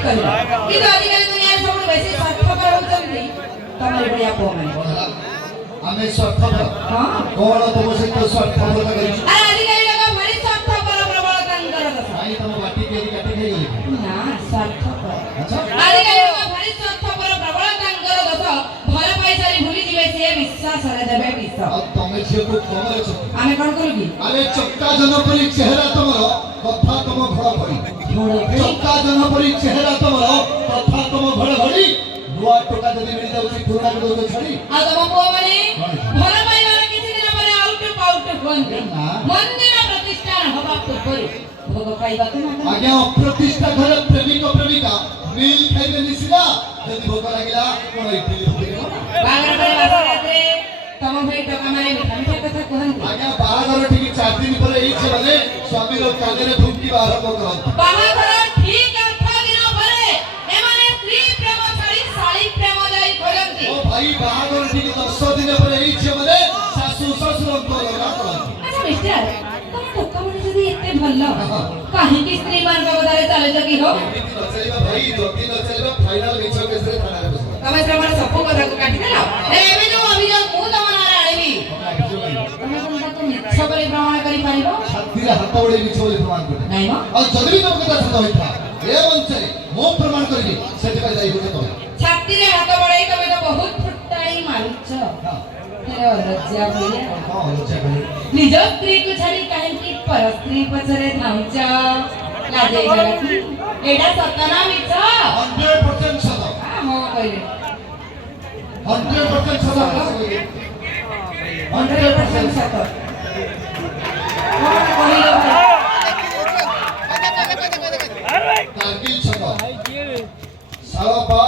ठीक कहला कि आजकल दुनिया सब बेसी स्वार्थपर होउछन्ती तमरे बढिया पो माने आमे स्वार्थपर हां कोन तुम सहित स्वार्थपर करी अरे आजकल लोग भारी स्वार्थपर प्रबल कंकर दस आई तुम बाटी के काटी खाई गेली ना स्वार्थपर अच्छा आजकल लोग भारी स्वार्थपर प्रबल कंकर दस भल पैसा रे भूली जिवे से विश्वास रे देबे विश्वास अब तुम झियो को कमरे छ आमे कोन करू की आमे चक्का जनपरी चेहरा तुमरो कथा तुम घोड़ा भरी चक्का जनपरी चेहरा तुमरो कथा तुम घोड़ा भरी नुआ टोका जदी मिल जाउची पुराना को दो छड़ी आ तम पो माने भल पाइबार किछि दिन परे आउट कोनते मंदिर प्रतिष्ठान हवा पूर्व भोग पाइबा के ना आज्ञा प्रतिष्ठा घर प्रेमिक प्रेमिका मिल खाइबे निसिला जदी भोग लागिला कोन इडली होबे बागर परे बासराते तम भई टका मारे मिठा कथा कहंती आज्ञा बाहागर ठीक 4 दिन परे एई छे माने स्वामी रो कागरे फुंकी आरंभ करत बाहागर ठीक 8 दिन परे एमाने स्त्री प्रेम छाड़ी साली प्रेम जाई खोलंती ओ भाई बाहागर ठीक 10 दिन परे एई छे माने सासु ससुर को लगा करत अच्छा मिस्टर तम टका माने जदी एते भल्लो काहे की स्त्री मान को बतारे चले जकी हो एमिति न चलिबा भाई जदी न चलिबा फाइनल मिछ केसरे थाना रे बस तमे श्रवण सब कथा को काटी देला एबे जो अभियोग मु तम नारे आलेबी तमे कोन तो मिछ बले प्रमाण करि पारिबो छातीरे हाथ ओडे मिछ बोले प्रमाण करे नाही म और जदी भी तुम कथा सत होइता ए वंशे मो प्रमाण करबी सेति का जाई होते तो छाती रे हाथ बढाई तमे तो बहुत फुटाई मारुछ हां तेरे लज्जा भइले हां लज्जा भइले निज स्त्री को छाड़ी काहे की पर स्त्री पछरे धाउछ लाजे गलती एडा सतना मिछ 100% सत हो कइले 100% सत 100% सत कोन कहिलो भाई कारगिल सत सावा